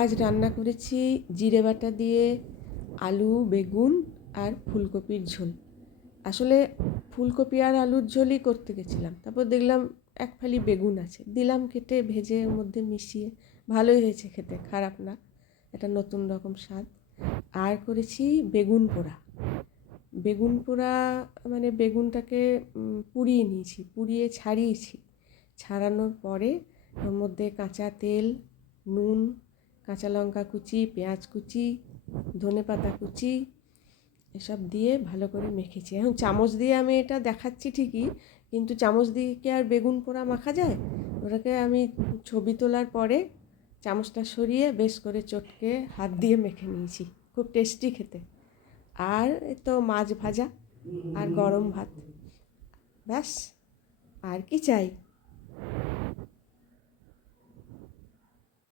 আজ রান্না করেছি জিরে বাটা দিয়ে আলু, বেগুন আর ফুলকপির ঝোল। আসলে ফুলকপি আর আলুর ঝোলই করতে গেছিলাম, তারপর দেখলাম এক ফালি বেগুন আছে, দিলাম কেটে, ভেজে এর মধ্যে মিশিয়ে। ভালোই হয়েছে খেতে, খারাপ না, একটা নতুন রকম স্বাদ। আর করেছি বেগুন পোড়া। বেগুন পোড়া মানে বেগুনটাকে পুড়িয়ে নিয়েছি, পুড়িয়ে ছাড়িয়েছি। ছাড়ানোর পরে ওর মধ্যে কাঁচা তেল, নুন, কাঁচা লঙ্কা কুচি, পেঁয়াজ কুচি, ধনেপাতা কুচি এসব দিয়ে ভালো করে মেখেছি। এখন চামচ দিয়ে আমি এটা দেখাচ্ছি ঠিকই, কিন্তু চামচ দিয়ে কি আর বেগুন পোড়া মাখা যায়? ওটাকে আমি ছবি তোলার পরে চামচটা সরিয়ে বেশ করে চটকে হাত দিয়ে মেখে নিয়েছি। খুব টেস্টি খেতে। আর তো মাছ ভাজা আর গরম ভাত, ব্যাস, আর কি চাই?